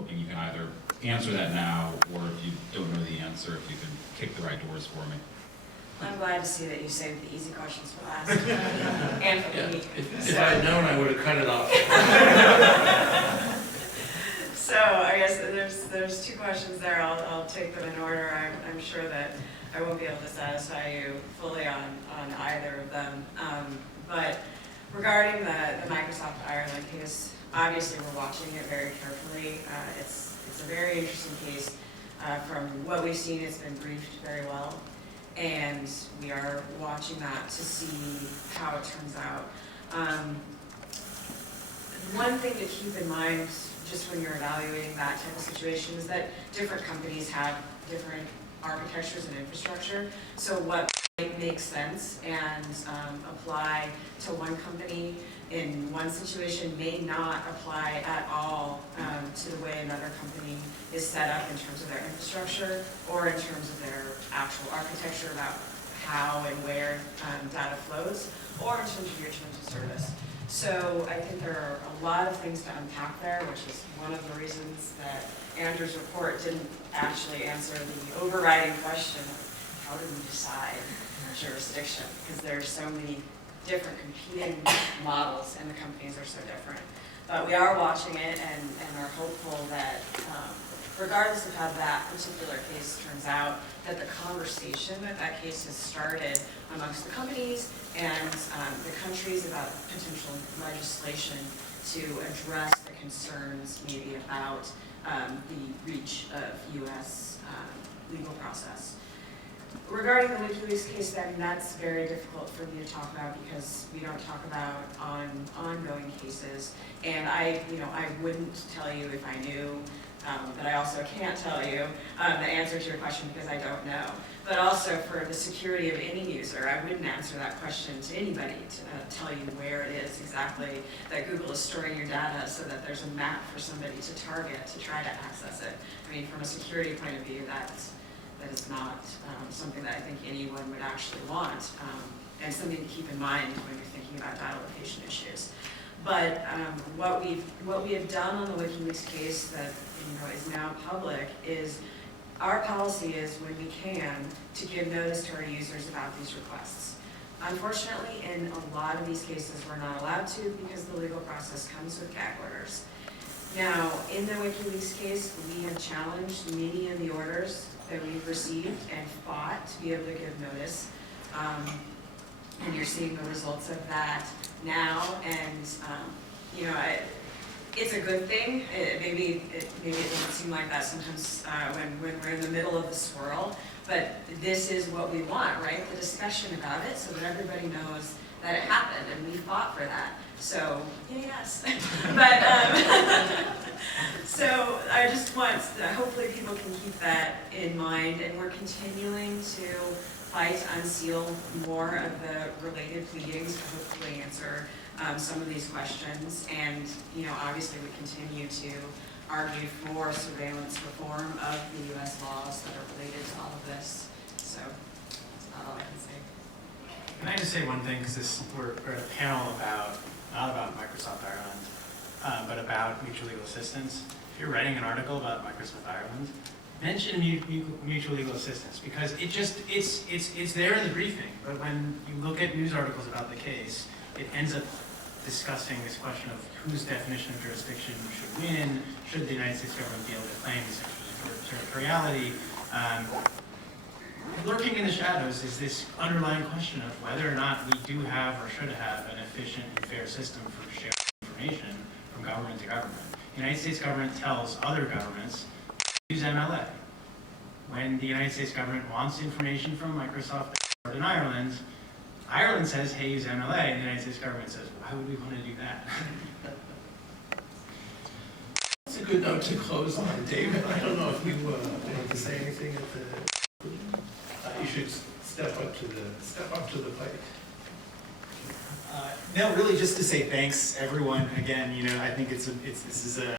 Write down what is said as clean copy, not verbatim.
hoping you can either answer that now, or if you don't know the answer, if you can kick the right doors for me. I'm glad to see that you saved the easy questions for last. And for me. If I had known, I would have cut it off. So I guess there's two questions there. I'll take them in order. I'm sure that I won't be able to satisfy you fully on either of them. But regarding the Microsoft Ireland case, obviously we're watching it very carefully. It's a very interesting case. From what we've seen, it's been briefed very well. And we are watching that to see how it turns out. One thing to keep in mind, just when you're evaluating that type of situation, is that different companies have different architectures and infrastructure. So what might make sense and apply to one company in one situation may not apply at all to the way another company is set up in terms of their infrastructure or in terms of their actual architecture about how and where data flows, or in terms of your terms of service. So I think there are a lot of things to unpack there, which is one of the reasons that Andrew's report didn't actually answer the overriding question of how do we decide jurisdiction, because there are so many different competing models and the companies are so different. But we are watching it and are hopeful that regardless of how that particular case turns out, that the conversation that case has started amongst the companies and the countries about potential legislation to address the concerns maybe about the reach of U.S. Legal process. Regarding the WikiLeaks case, then, that's very difficult for me to talk about because we don't talk about ongoing cases. And I wouldn't tell you if I knew, but I also can't tell you the answer to your question because I don't know. But also for the security of any user, I wouldn't answer that question to anybody to tell you where it is exactly that Google is storing your data so that there's a map for somebody to target to try to access it. I mean, from a security point of view, that is not something that I think anyone would actually want, and something to keep in mind when you're thinking about data location issues. But what we have done on the WikiLeaks case that is now public is our policy is when we can to give notice to our users about these requests. Unfortunately, in a lot of these cases, we're not allowed to because the legal process comes with gag orders. Now, in the WikiLeaks case, we have challenged many of the orders that we've received and fought to be able to give notice. And you're seeing the results of that now. And it's a good thing. Maybe it doesn't seem like that sometimes when we're in the middle of the swirl. But this is what we want, right? The discussion about it, so that everybody knows that it happened, and we fought for that. So, yes. But, so I just want, hopefully people can keep that in mind, and we're continuing to fight, unseal more of the related pleadings to hopefully answer some of these questions. And, obviously we continue to argue for surveillance reform of the U.S. laws that are related to all of this. So, that's not all I can say. Can I just say one thing, because we're at a panel about, not about Microsoft Ireland, but about mutual legal assistance. If you're writing an article about Microsoft Ireland, mention mutual legal assistance, because it's there in the briefing, but when you look at news articles about the case, it ends up discussing this question of whose definition of jurisdiction should win, should the United States government be able to claim this extraterritoriality. Lurking in the shadows is this underlying question of whether or not we do have or should have an efficient and fair system for sharing information from government to government. The United States government tells other governments to use MLA. When the United States government wants information from Microsoft in Ireland, Ireland says, hey, use MLA, and the United States government says, why would we want to do that? That's a good note to close on. David, I don't know if you want to say anything at the you should step up to the plate. No, really, just to say thanks, everyone. Again, I think this is a